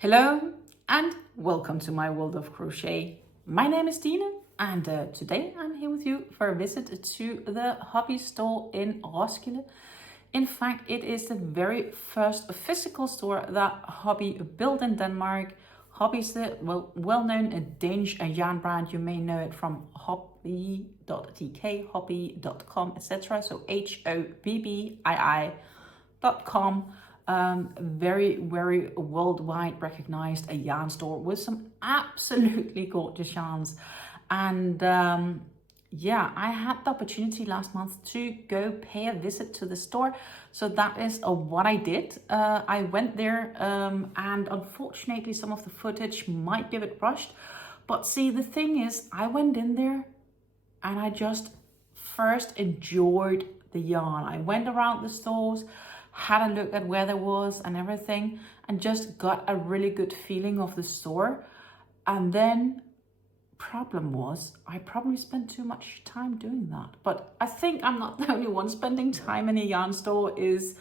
Hello and welcome to my world of crochet. My name is Dina and today I'm here with you for a visit to the Hobbii store in Roskilde. In fact, it is the very first physical store that Hobbii built in Denmark. Hobbii is the well-known Danish yarn brand. You may know it from hobbii.dk, hobbii.com, etc. So HOBBII.com. Very worldwide recognized a yarn store with some absolutely gorgeous yarns. And yeah, I had the opportunity last month to go pay a visit to the store. So that is what I did. I went there and unfortunately some of the footage might be a bit rushed. But see, the thing is, I went in there and I just first enjoyed the yarn. I went around the stores, had a look at where there was and everything, and just got a really good feeling of the store. And then problem was I probably spent too much time doing that. But I think I'm not the only one. Spending time in a yarn store is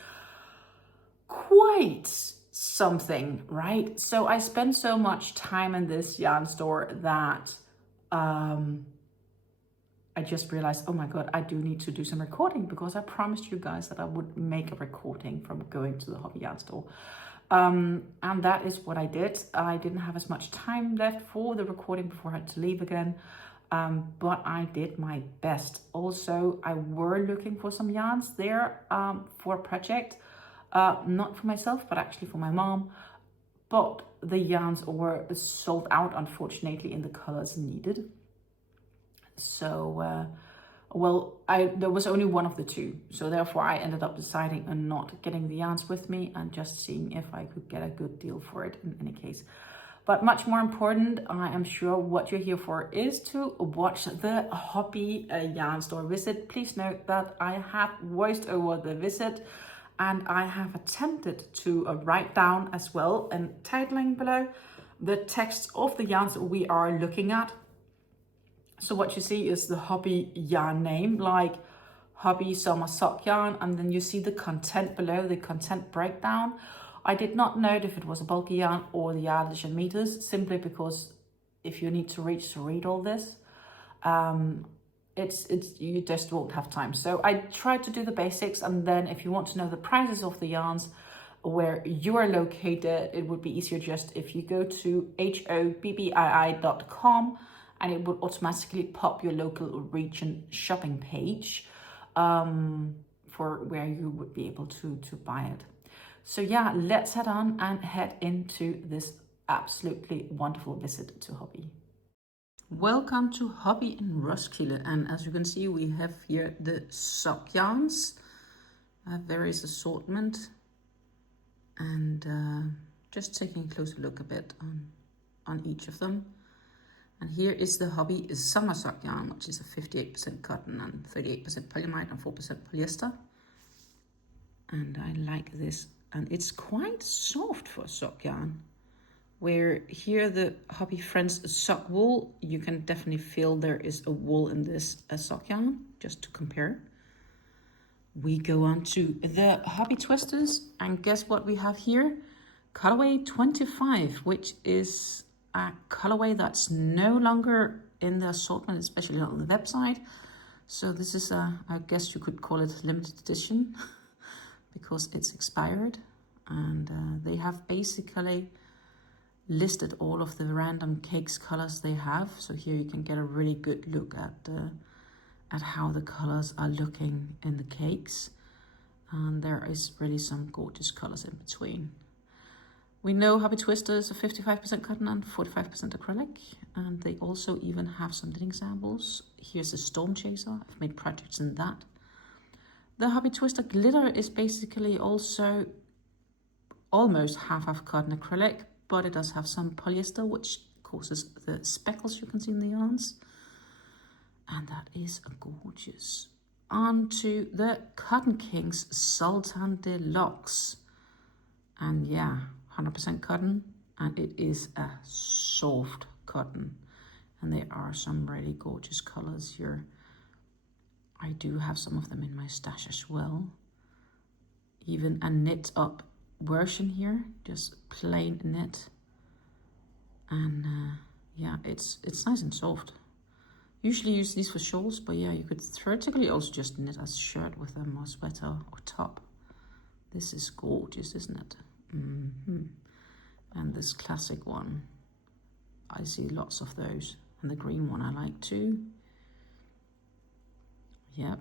quite something, right? So I spent so much time in this yarn store that I just realized, oh my God, I do need to do some recording, because I promised you guys that I would make a recording from going to the Hobbii yarn store. And that is what I did. I didn't have as much time left for the recording before I had to leave again. But I did my best. Also, I were looking for some yarns there for a project, not for myself, but actually for my mom. But the yarns were sold out, unfortunately, in the colors needed. So, there was only one of the two. So therefore I ended up deciding on not getting the yarns with me and just seeing if I could get a good deal for it in any case. But much more important, I am sure what you're here for is to watch the Hobbii yarn store visit. Please note that I have voiced over the visit and I have attempted to write down as well and titling below the text of the yarns we are looking at. So what you see is the Hobbii yarn name, like Hobbii Summer Sock Yarn, and then you see the content below, the content breakdown. I did not note if it was a bulky yarn or the yardage and meters, simply because if you need to read all this, you just won't have time. So I tried to do the basics, and then if you want to know the prices of the yarns where you are located, it would be easier just if you go to hobbii.com. And it would automatically pop your local region shopping page for where you would be able to buy it. So yeah, let's head on and head into this absolutely wonderful visit to Hobbii. Welcome to Hobbii in Roskilde, and as you can see, we have here the sock yarns, various assortment, and just taking a closer look a bit on each of them. And here is the Hobbii Summer Sock Yarn, which is a 58% cotton and 38% polyamide and 4% polyester. And I like this. And it's quite soft for a sock yarn. Where here the Hobbii Friends sock wool, you can definitely feel there is a wool in this sock yarn, just to compare. We go on to the Hobbii Twisters, and guess what we have here? Colorway 25, which is a colorway that's no longer in the assortment, especially not on the website. So this is I guess you could call it limited edition because it's expired. And they have basically listed all of the random cakes colors they have. So here you can get a really good look at how the colors are looking in the cakes. And there is really some gorgeous colors in between. We know Hobbii Twisters are 55% cotton and 45% acrylic, and they also even have some knitting samples. Here's a Storm Chaser. I've made projects in that. The Hobbii Twister Glitter is basically also almost half cotton acrylic, but it does have some polyester, which causes the speckles you can see in the yarns. And that is gorgeous. On to the Cotton Kings Sultan Deluxe. And yeah, 100% cotton, and it is a soft cotton, and there are some really gorgeous colors here. I do have some of them in my stash as well. Even a knit up version here, just plain knit. And yeah, it's nice and soft. Usually use these for shawls, but yeah, you could theoretically also just knit a shirt with them, or sweater or top. This is gorgeous, isn't it? And this classic one, I see lots of those. And the green one I like too. Yep.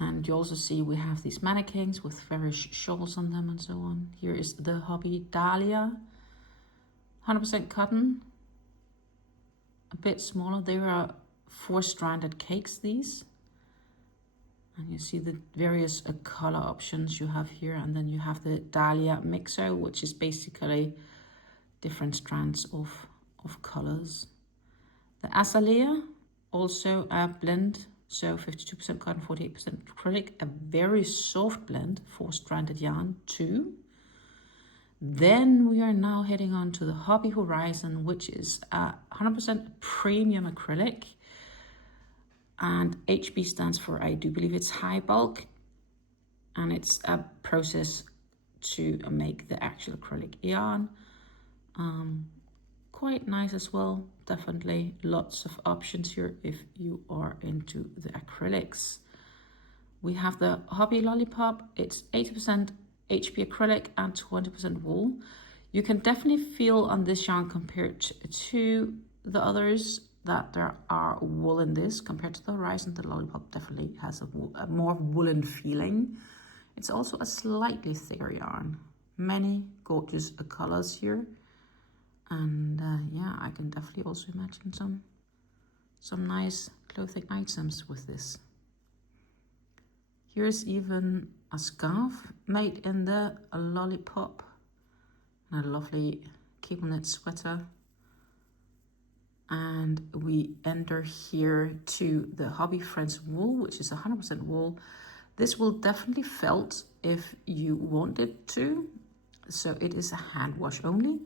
And you also see we have these mannequins with various shawls on them and so on. Here is the Hobbii Dahlia, 100% cotton, a bit smaller. They are 4-stranded cakes, these. And you see the various color options you have here. And then you have the Dahlia Mixo, which is basically different strands of colors. The Azalea, also a blend. So 52% cotton, 48% acrylic, a very soft blend, 4-stranded yarn too. Then we are now heading on to the Hobbii Horizon, which is a 100% premium acrylic. And HB stands for, I do believe it's high bulk. And it's a process to make the actual acrylic yarn. Quite nice as well, definitely lots of options here if you are into the acrylics. We have the Hobbii Lollipop. It's 80% HB acrylic and 20% wool. You can definitely feel on this yarn compared to the others that there are wool in this. Compared to the Horizon, the Lollipop definitely has a more woolen feeling. It's also a slightly thicker yarn. Many gorgeous colors here. And yeah, I can definitely also imagine some nice clothing items with this. Here's even a scarf made in the Lollipop. And a lovely cable knit sweater. And we enter here to the Hobbii Friends wool, which is 100% wool. This will definitely felt if you want it to. So it is a hand wash only.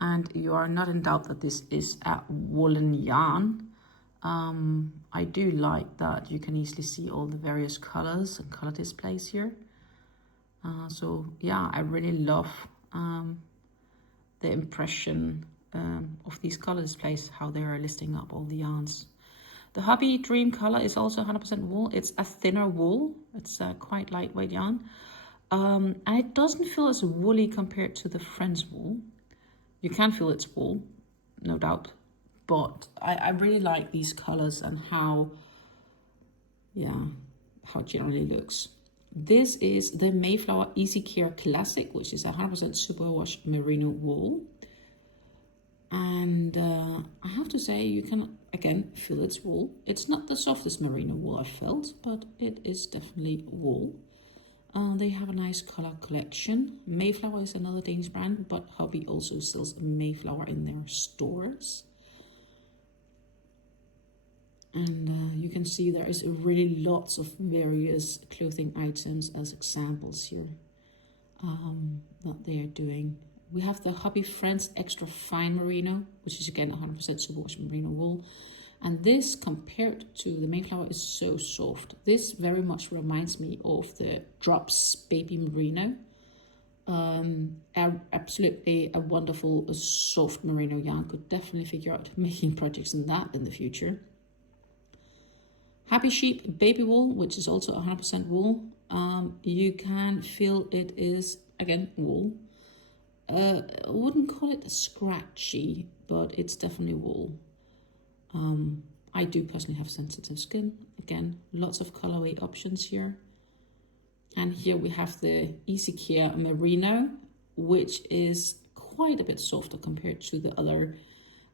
And you are not in doubt that this is a woolen yarn. I do like that you can easily see all the various colors and color displays here. So yeah, I really love the impression of these color displays, how they are listing up all the yarns. The Hobbii Dream color is also 100% wool. It's a thinner wool. It's a quite lightweight yarn. And it doesn't feel as woolly compared to the Friends wool. You can feel it's wool, no doubt, but I really like these colors and how it generally looks. This is the Mayflower Easy Care Classic, which is 100% superwash merino wool. And I have to say, you can, again, feel it's wool. It's not the softest merino wool I've felt, but it is definitely wool. They have a nice color collection. Mayflower is another Danish brand, but Hobbii also sells Mayflower in their stores. And you can see there is really lots of various clothing items as examples here that they are doing. We have the Hobbii Friends Extra Fine Merino, which is again 100% superwash merino wool. And this, compared to the Mayflower, is so soft. This very much reminds me of the Drops Baby Merino. Absolutely a wonderful, soft merino yarn. Could definitely figure out making projects in that in the future. Happy Sheep Baby Wool, which is also 100% wool. You can feel it is, again, wool. I wouldn't call it scratchy, but it's definitely wool. I do personally have sensitive skin. Again, lots of colorway options here. And here we have the Easy Care Merino, which is quite a bit softer compared to the other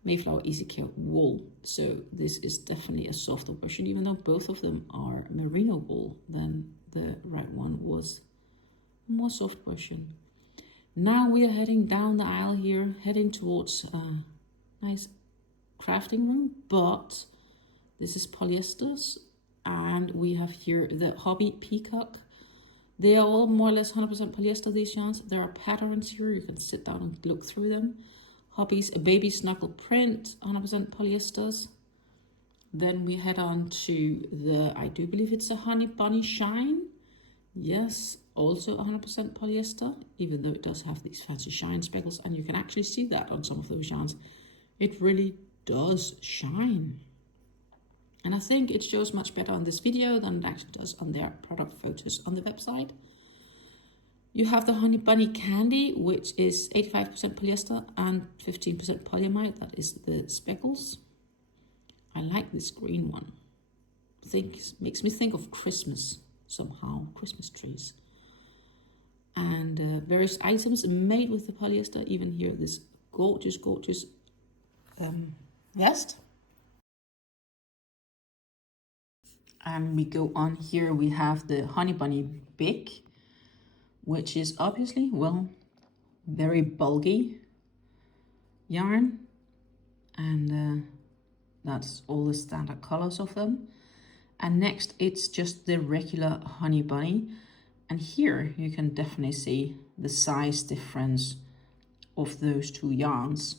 Mayflower Easy Care wool. So this is definitely a softer version, even though both of them are merino wool. Then the right one was a more soft version. Now we are heading down the aisle here, heading towards a nice crafting room, but this is polyesters, and we have here the Hobbii Peacock. They are all more or less 100% polyester, these yarns. There are patterns here, you can sit down and look through them. Hobbie's a Baby Snuggle Print, 100% polyesters. Then we head on to the, I do believe it's a Honey Bunny Shine. Yes, also 100% polyester, even though it does have these fancy shine speckles, and you can actually see that on some of those yarns. It really does shine. And I think it shows much better on this video than it actually does on their product photos on the website. You have the Honey Bunny Candy, which is 85% polyester and 15% polyamide. That is the speckles. I like this green one. Makes me think of Christmas somehow, Christmas trees. And various items made with the polyester. Even here, this gorgeous, gorgeous vest. And we go on here, we have the Honey Bunny Big, which is obviously, well, very bulky yarn. And that's all the standard colors of them. And next, it's just the regular Honey Bunny. And here you can definitely see the size difference of those two yarns.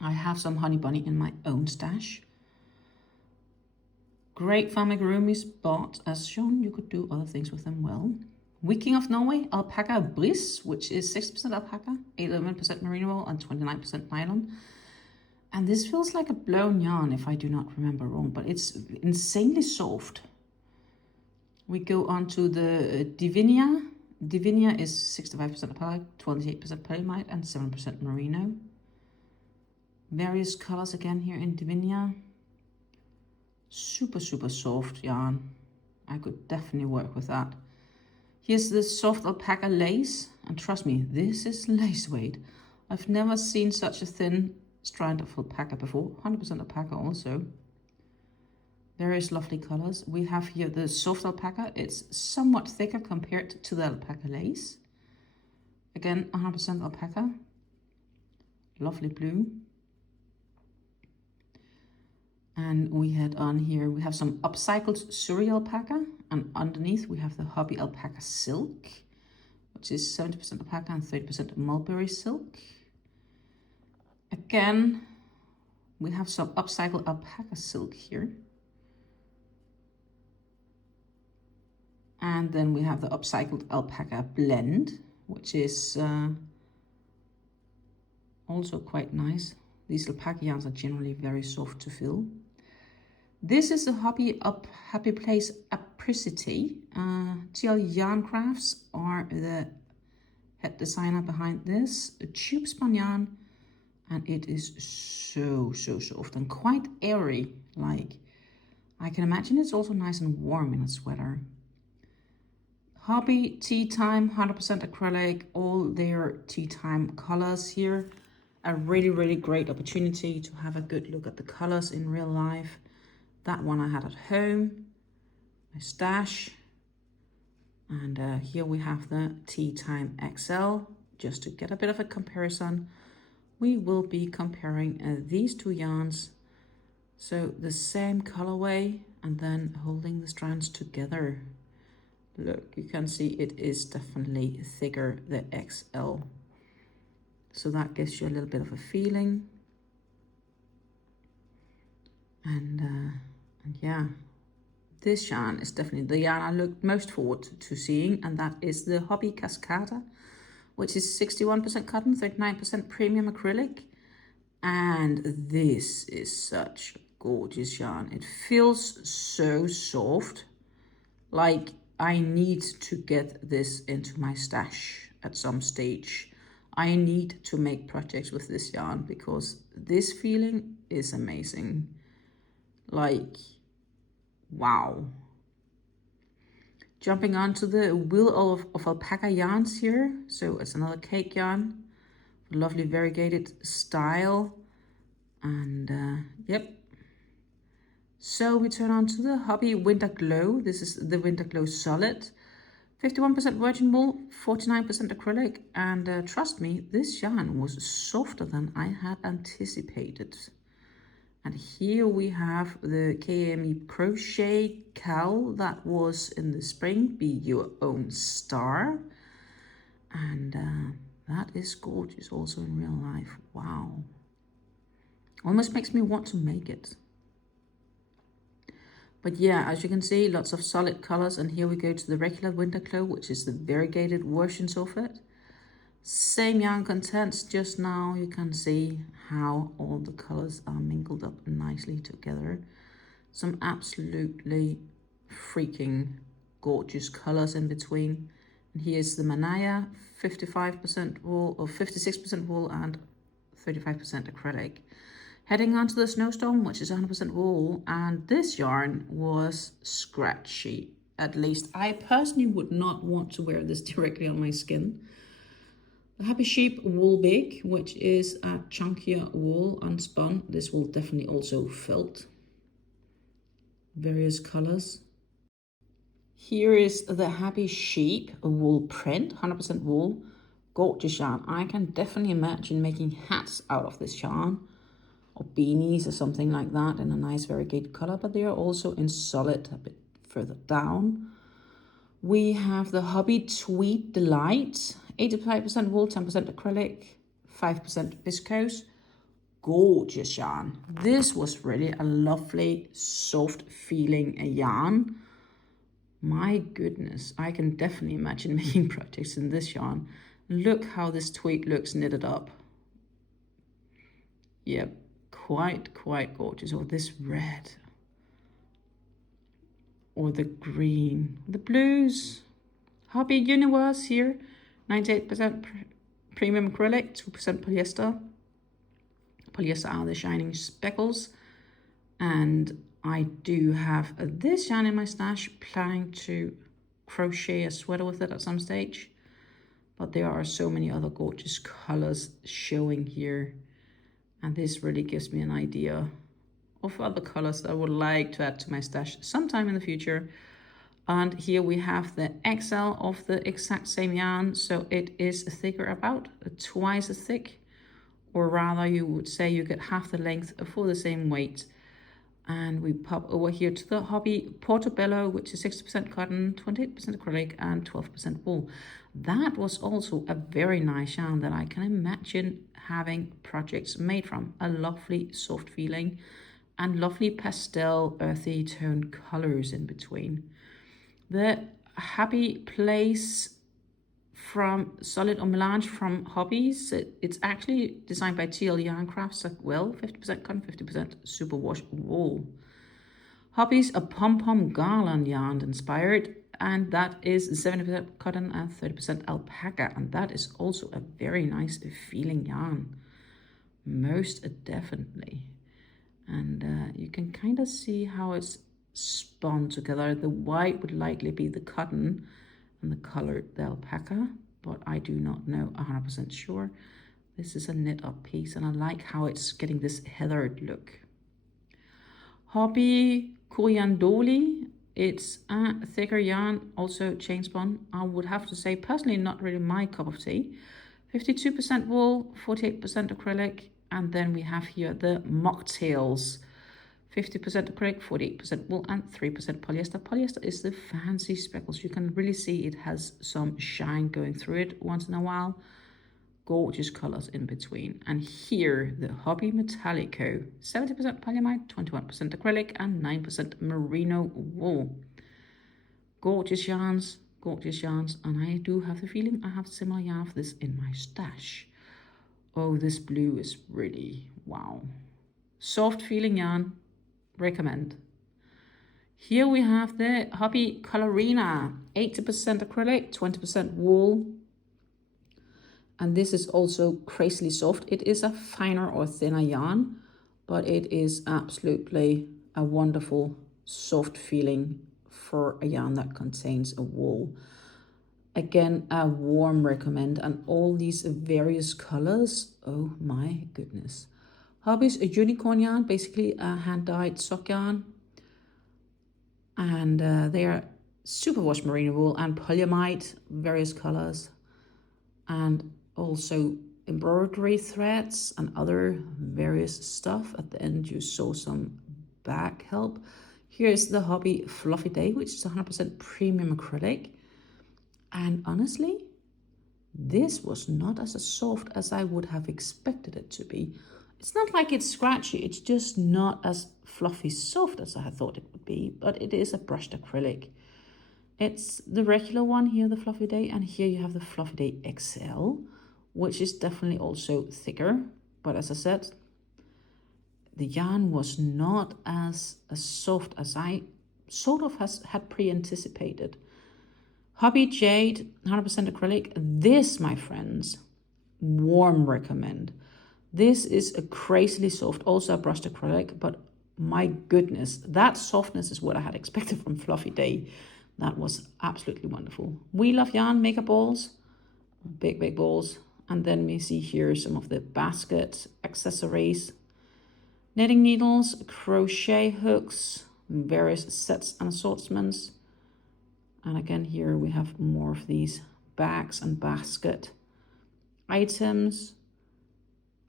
I have some Honey Bunny in my own stash. Great for amigurumis, but as shown, you could do other things with them well. Wiking of Norway, Alpaca Bliss, which is 60% alpaca, 11% merino wool, and 29% nylon. And this feels like a blown yarn, if I do not remember wrong, but it's insanely soft. We go on to the Divinia. Divinia is 65% alpaca, 28% polyamide, and 7% merino. Various colors again here in Divinia. Super, super soft yarn. I could definitely work with that. Here's the soft alpaca lace. And trust me, this is lace weight. I've never seen such a thin strand of alpaca before. 100% alpaca also. Various lovely colors. We have here the soft alpaca. It's somewhat thicker compared to the alpaca lace. Again, 100% alpaca. Lovely blue. And we had on here, we have some upcycled Suri alpaca. And underneath we have the Hobbii alpaca silk, which is 70% alpaca and 30% mulberry silk. Again, we have some upcycled alpaca silk here. And then we have the upcycled alpaca blend, which is also quite nice. These alpaca yarns are generally very soft to fill. This is the Happy Place Apricity. TL Yarn Crafts are the head designer behind this. A tube spun yarn, and it is so soft and quite airy. Like, I can imagine it's also nice and warm in a sweater. Hobbii Tea Time, 100% acrylic, all their tea time colors here. A really great opportunity to have a good look at the colors in real life. That one I had at home, my stash. And here we have the Tea Time XL. Just to get a bit of a comparison, we will be comparing these two yarns. So the same colorway, and then holding the strands together. Look, you can see it is definitely thicker, the XL. So that gives you a little bit of a feeling. And yeah, this yarn is definitely the yarn I look most forward to seeing, and that is the Hobbii Cascada, which is 61% cotton, 39% premium acrylic. And this is such gorgeous yarn. It feels so soft. Like, I need to get this into my stash at some stage. I need to make projects with this yarn because this feeling is amazing. Like, wow. Jumping onto the wheel of alpaca yarns here. So it's another cake yarn. Lovely variegated style. And yep. So we turn on to the Hobbii Winter Glow. This is the Winter Glow Solid. 51% virgin wool, 49% acrylic. And trust me, this yarn was softer than I had anticipated. And here we have the KME Crochet cowl that was in the spring, Be Your Own Star. And that is gorgeous also in real life. Wow. Almost makes me want to make it. But yeah, as you can see, lots of solid colors. And here we go to the regular winter cloak, which is the variegated versions of it. Same yarn contents, just now you can see how all the colors are mingled up nicely together. Some absolutely freaking gorgeous colors in between. And here's the Manaya, 55% wool or 56% wool and 35% acrylic. Heading on to the Snowstorm, which is 100% wool, and this yarn was scratchy. At least I personally would not want to wear this directly on my skin. The Happy Sheep Wool Big, which is a chunkier wool unspun. This will definitely also felt. Various colors. Here is the Happy Sheep wool print, 100% wool. Gorgeous yarn. I can definitely imagine making hats out of this yarn, or beanies or something like that in a nice variegated color, but they are also in solid a bit further down. We have the Hobbii Tweed Delight, 85% wool, 10% acrylic, 5% viscose. Gorgeous yarn. This was really a lovely, soft feeling yarn. My goodness, I can definitely imagine making projects in this yarn. Look how this tweed looks knitted up. Yep, quite gorgeous. Or this red. Or the green. The blues. Hobbii Universe here. 98% premium acrylic, 2% polyester. Polyester are the shining speckles. And I do have this yarn in my stash, planning to crochet a sweater with it at some stage. But there are so many other gorgeous colors showing here. And this really gives me an idea of other colors that I would like to add to my stash sometime in the future. And here we have the XL of the exact same yarn. So it is thicker, about twice as thick. Or rather, you would say you get half the length for the same weight. And we pop over here to the Hobbii Portobello, which is 60% cotton, 28% acrylic, and 12% wool. That was also a very nice yarn that I can imagine having projects made from. A lovely soft feeling and lovely pastel earthy tone colors in between. The Happy Place from Solid or Melange from Hobbies. It's actually designed by TL Yarn Crafts as well. 50% cotton, 50% superwash wool. Hobbies a pom-pom garland yarn inspired, and that is 70% cotton and 30% alpaca, and that is also a very nice feeling yarn. Most definitely. And you can kind of see how it's spun together. The white would likely be the cotton and the color the alpaca, but I do not know 100% sure. This is a knit up piece, and I like how it's getting this heathered look. Hobbii Coriandoli, it's a thicker yarn, also chain spun. I would have to say personally not really my cup of tea. 52% wool, 48% acrylic, and then we have here the mocktails. 50% acrylic, 48% wool, and 3% polyester. Polyester is the fancy speckles. You can really see it has some shine going through it once in a while. Gorgeous colors in between. And here, the Hobbii Metallico. 70% polyamide, 21% acrylic, and 9% merino wool. Gorgeous yarns, and I do have the feeling I have similar yarn for this in my stash. Oh, this blue is really, wow. Soft feeling yarn. Recommend. Here we have the Hobbii Colorina, 80% acrylic, 20% wool, and this is also crazily soft. It is a finer or thinner yarn, but it is absolutely a wonderful soft feeling for a yarn that contains a wool. Again, a warm recommend, and all these various colors, oh my goodness. Hobbii's a unicorn yarn, basically a hand-dyed sock yarn. And they are superwash merino wool and polyamide, various colors. And also embroidery threads and other various stuff. At the end, you saw some back help. Here is the Hobbii Fluffy Day, which is 100% premium acrylic. And honestly, this was not as soft as I would have expected it to be. It's not like it's scratchy, it's just not as fluffy soft as I had thought it would be, but it is a brushed acrylic. It's the regular one here, the Fluffy Day, and here you have the Fluffy Day XL, which is definitely also thicker. But as I said, the yarn was not as soft as I sort of had pre-anticipated. Hobbii Jade, 100% acrylic. This, my friends, warm recommend. This is a crazily soft, also a brushed acrylic, but my goodness, that softness is what I had expected from Fluffy Day. That was absolutely wonderful. We Love Yarn makeup balls, big balls. And then we see here some of the basket accessories, knitting needles, crochet hooks, various sets and assortments. And again, here we have more of these bags and basket items.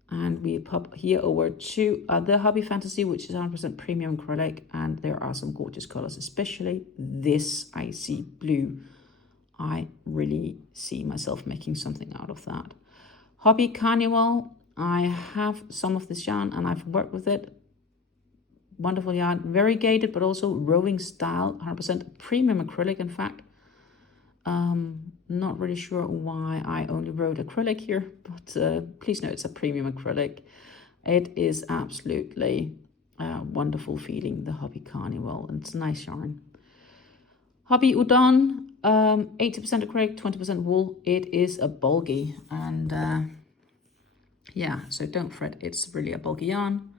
And we pop here over to the Hobbii Fantasy, which is 100% premium acrylic. And there are some gorgeous colors, especially this icy blue. I really see myself making something out of that. Hobbii Carnival, I have some of this yarn and I've worked with it. Wonderful yarn, variegated, but also rolling style, 100% premium acrylic, in fact. Not really sure why I only wrote acrylic here, but please know it's a premium acrylic. It is absolutely wonderful feeling, the Hobbii Carnival, and it's a nice yarn. Hobbii Udon, 80% acrylic, 20% wool. It is a bulky, and yeah, so don't fret, it's really a bulky yarn.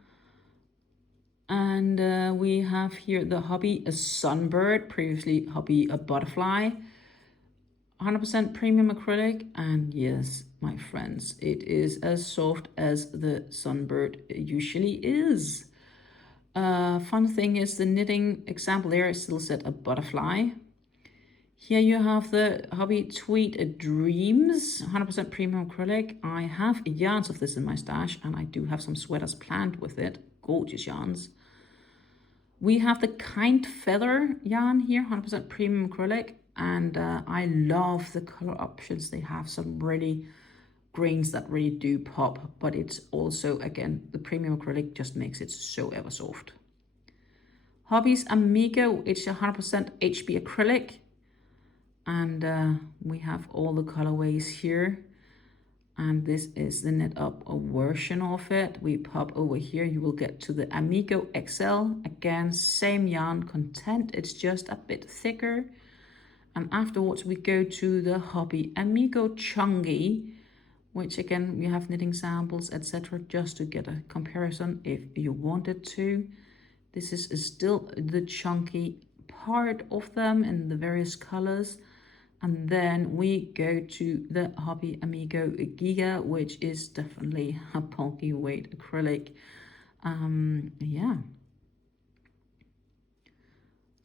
And we have here the Hobbii Sunbird, previously Hobbii Butterfly. 100% premium acrylic, and yes, my friends, it is as soft as the Sunbird usually is. Fun thing is the knitting example there is still set a butterfly. Here you have the Hobbii Tweed Dreams, 100% premium acrylic. I have yarns of this in my stash, and I do have some sweaters planned with it. Gorgeous yarns. We have the Kind Feather yarn here, 100% premium acrylic. And I love the color options. They have some really greens that really do pop, but it's also, again, the premium acrylic just makes it so ever soft. Hobbie's Amigo, it's 100% HB acrylic. And we have all the colorways here. And this is the knit up version of it. We pop over here, you will get to the Amigo XL. Again, same yarn content, it's just a bit thicker. And afterwards we go to the Hobbii Amigo Chunky, which again, we have knitting samples, etc. just to get a comparison if you wanted to. This is still the chunky part of them in the various colors. And then we go to the Hobbii Amigo Giga, which is definitely a bulky weight acrylic. Yeah.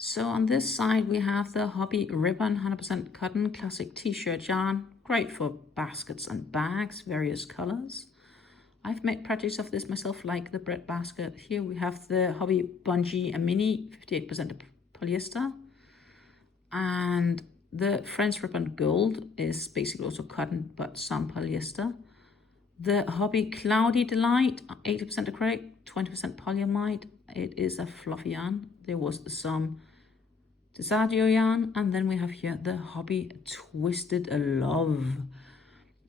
So on this side, we have the Hobbii Ribbon, 100% cotton, classic t-shirt yarn. Great for baskets and bags, various colors. I've made projects of this myself, like the bread basket. Here we have the Hobbii Bungee Mini, 58% polyester. And the French Ribbon Gold is basically also cotton, but some polyester. The Hobbii Cloudy Delight, 80% acrylic, 20% polyamide. It is a fluffy yarn. There was some Desadio yarn, and then we have here the Hobbii Twisted Love,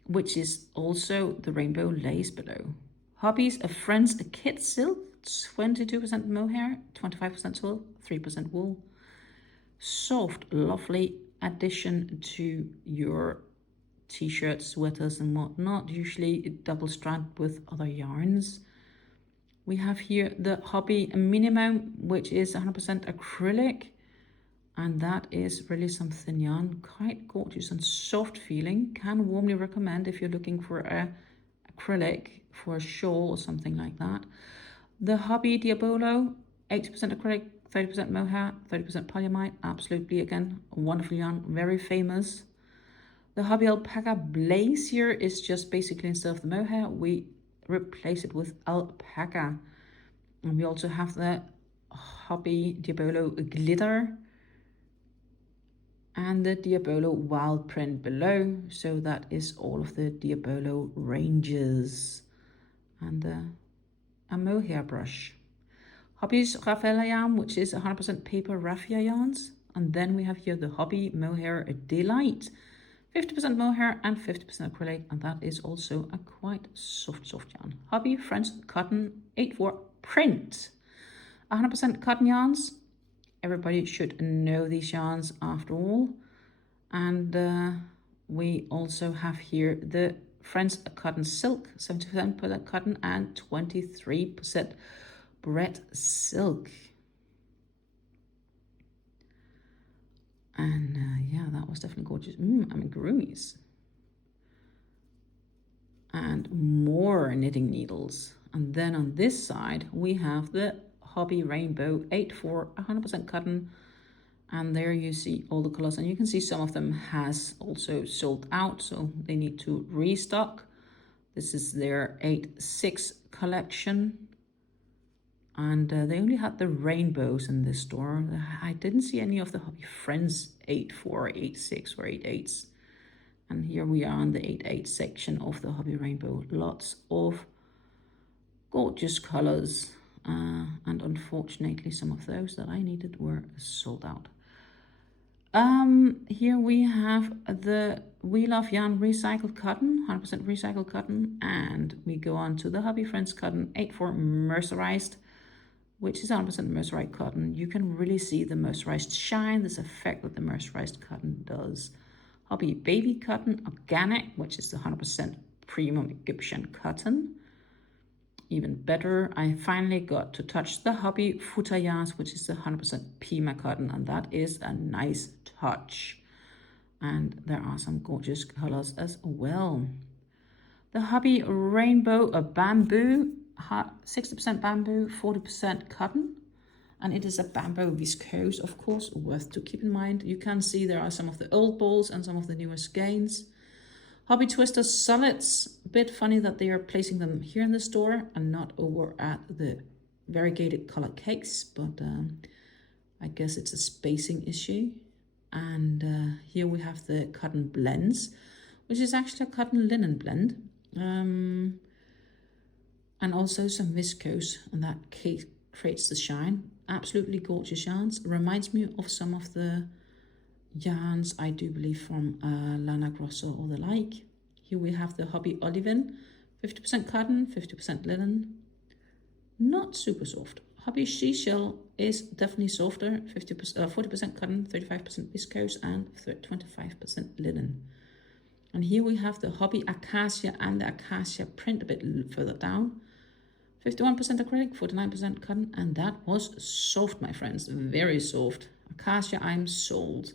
which is also the rainbow lace below. Hobbie's Friends Kit Silk, 22% mohair, 25% wool, 3% wool. Soft, lovely addition to your t-shirts, sweaters and whatnot, usually double strand with other yarns. We have here the Hobbii Minimum, which is 100% acrylic, and that is really some thin yarn, quite gorgeous and soft feeling. Can warmly recommend if you're looking for a acrylic for a shawl or something like that. The Hobbii Diabolo, 80% acrylic, 30% mohair, 30% polyamide. Absolutely, again, a wonderful yarn, very famous. The Hobbii Alpaca Blaze here is just basically, instead of the mohair, we replace it with alpaca. And we also have the Hobbii Diabolo Glitter and the Diabolo Wild Print below. So that is all of the Diabolo ranges. And a mohair brush. Hobbii's Raffia yarn, which is 100% paper raffia yarns. And then we have here the Hobbii Mohair Delight, 50% mohair and 50% acrylic, and that is also a quite soft yarn. Hobbii French Cotton 84 Print, 100% cotton yarns. Everybody should know these yarns after all. And we also have here the French Cotton Silk, 70% cotton and 23% Bret Silk. And yeah, that was definitely gorgeous. Amigurumis. And more knitting needles. And then on this side, we have the Hobbii Rainbow 84, 100% cotton. And there you see all the colors. And you can see some of them has also sold out, so they need to restock. This is their 8-6 collection. And they only had the rainbows in this store. I didn't see any of the Hobbii Friends 8-4, 8-6 or 8-8s. And here we are in the 8-8 section of the Hobbii Rainbow. Lots of gorgeous colors. And unfortunately, some of those that I needed were sold out. Here we have the We Love Yarn Recycled Cotton, 100% recycled cotton. And we go on to the Hobbii Friends Cotton 8-4 Mercerized, which is 100% mercerized cotton. You can really see the mercerized shine, this effect that the mercerized cotton does. Hobbii Baby Cotton Organic, which is the 100% premium Egyptian cotton. Even better, I finally got to touch the Hobbii Futa yarns, which is the 100% Pima cotton, and that is a nice touch. And there are some gorgeous colors as well. The Hobbii Rainbow Bamboo, 60% bamboo, 40% cotton, and it is a bamboo viscose, of course, worth to keep in mind. You can see there are some of the old balls and some of the newer skeins. Hobbii Twister Solids, a bit funny that they are placing them here in the store and not over at the variegated color cakes, but I guess it's a spacing issue. And here we have the cotton blends, which is actually a cotton linen blend. And also some viscose, and that creates the shine. Absolutely gorgeous yarns. Reminds me of some of the yarns I do believe from Lana Grosso or the like. Here we have the Hobbii Olivin, 50% cotton, 50% linen. Not super soft. Hobbii Seashell is definitely softer, 40% cotton, 35% viscose, and 25% linen. And here we have the Hobbii Acacia and the Acacia print a bit further down. 51% acrylic, 49% cotton, and that was soft, my friends, very soft. Acacia, I'm sold.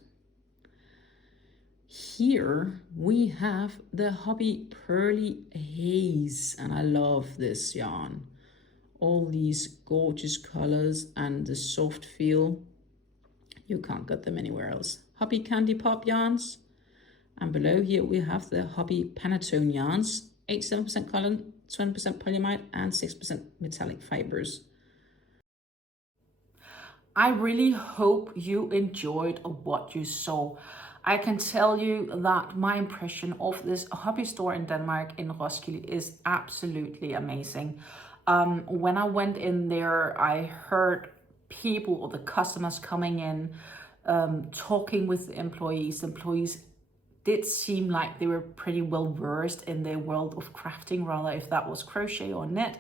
Here we have the Hobbii Pearly Haze, and I love this yarn. All these gorgeous colors and the soft feel. You can't get them anywhere else. Hobbii Candy Pop yarns. And below here we have the Hobbii Panettone yarns, 87% cotton, 20% polyamide, and 6% metallic fibers. I really hope you enjoyed what you saw. I can tell you that my impression of this Hobbii store in Denmark in Roskilde is absolutely amazing. When I went in there, I heard people or the customers coming in, talking with the employees. Employees did seem like they were pretty well versed in their world of crafting, rather if that was crochet or knit.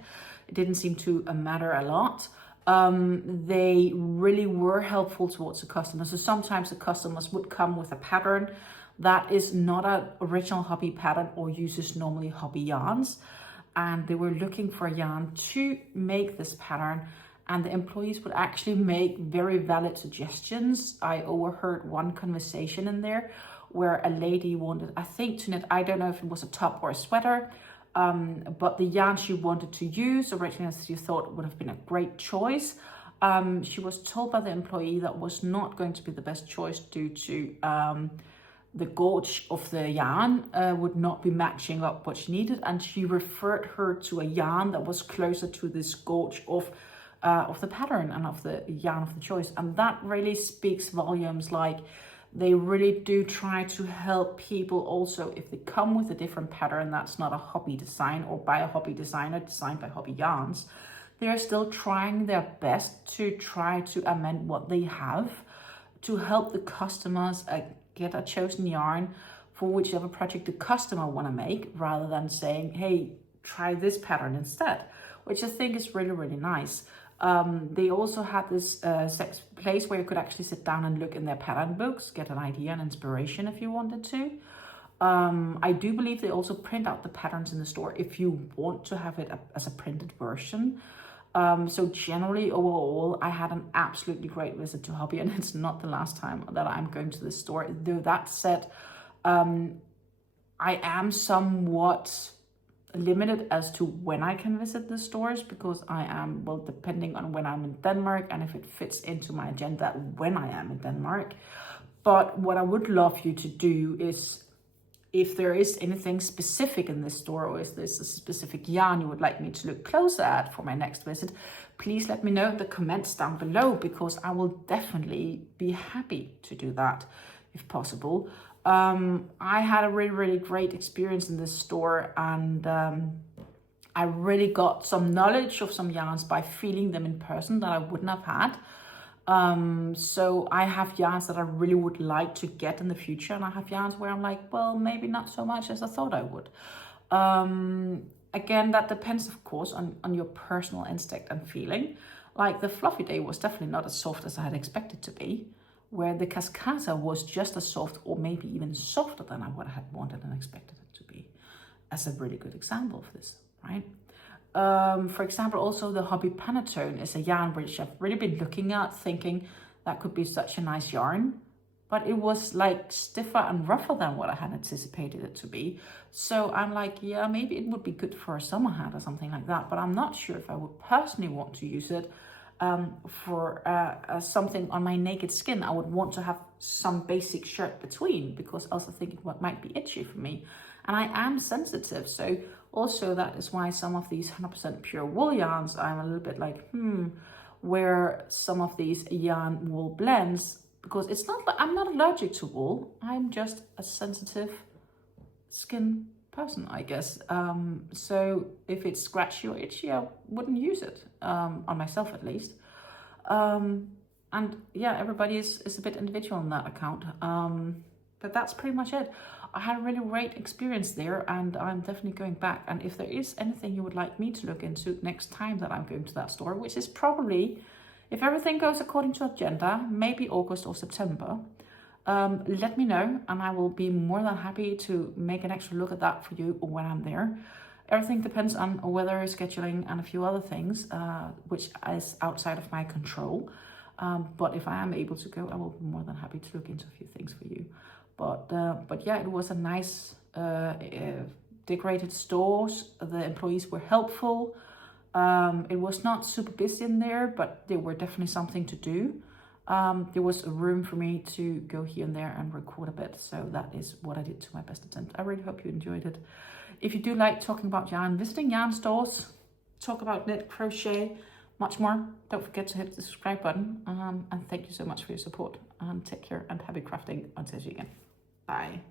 It didn't seem to matter a lot. They really were helpful towards the customers. So sometimes the customers would come with a pattern that is not an original Hobbii pattern or uses normally Hobbii yarns. And they were looking for a yarn to make this pattern. And the employees would actually make very valid suggestions. I overheard one conversation in there where a lady wanted, I think, to knit, I don't know if it was a top or a sweater, but the yarn she wanted to use originally she thought would have been a great choice. She was told by the employee that was not going to be the best choice due to the gauge of the yarn would not be matching up what she needed, and she referred her to a yarn that was closer to this gauge of the pattern and of the yarn of the choice. And that really speaks volumes. Like, they really do try to help people also if they come with a different pattern that's not a Hobbii design or by a Hobbii designer, designed by Hobbii Yarns, They're still trying their best to try to amend what they have to help the customers get a chosen yarn for whichever project the customer want to make, rather than saying, hey, try this pattern instead, which I think is really, really nice. They also had this place where you could actually sit down and look in their pattern books, get an idea and inspiration if you wanted to. I do believe they also print out the patterns in the store if you want to have it as a printed version. So generally, overall, I had an absolutely great visit to Hobbii, and it's not the last time that I'm going to this store. Though that said, I am somewhat limited as to when I can visit the stores, because I am, well, depending on when I'm in Denmark and if it fits into my agenda when I am in Denmark. But what I would love you to do is, if there is anything specific in this store, or is this a specific yarn you would like me to look closer at for my next visit, please let me know in the comments down below, because I will definitely be happy to do that if possible. I had a really, really great experience in this store, and I really got some knowledge of some yarns by feeling them in person that I wouldn't have had. So I have yarns that I really would like to get in the future, and I have yarns where I'm like, well, maybe not so much as I thought I would. Again, that depends, of course, on your personal instinct and feeling. Like the Fluffy Day was definitely not as soft as I had expected to be, where the Cascata was just as soft, or maybe even softer than I would have wanted and expected it to be, as a really good example of this, right? For example, also the Hobbii Panettone is a yarn which I've really been looking at, thinking that could be such a nice yarn, but it was like stiffer and rougher than what I had anticipated it to be. So I'm like, yeah, maybe it would be good for a summer hat or something like that, but I'm not sure if I would personally want to use it for something on my naked skin. I would want to have some basic shirt between, because else I think it might be itchy for me, and I am sensitive. So also that is why some of these 100% pure wool yarns, I'm a little bit like, where some of these yarn wool blends, because it's not like I'm not allergic to wool, I'm just a sensitive skin person, I guess. So if it's scratchy or itchy, I wouldn't use it, on myself at least. And yeah, everybody is a bit individual on that account. But that's pretty much it. I had a really great experience there, and I'm definitely going back. And if there is anything you would like me to look into next time that I'm going to that store, which is probably, if everything goes according to agenda, maybe August or September, let me know, and I will be more than happy to make an extra look at that for you when I'm there. Everything depends on weather, scheduling, and a few other things, which is outside of my control. But if I am able to go, I will be more than happy to look into a few things for you. But yeah, it was a nice decorated stores. The employees were helpful. It was not super busy in there, but there were definitely something to do. There was a room for me to go here and there and record a bit, so that is what I did to my best attempt. I really hope you enjoyed it. If you do like talking about yarn, visiting yarn stores, talk about knit, crochet, much more, don't forget to hit the subscribe button, and thank you so much for your support, and take care and happy crafting. Until you again. Bye.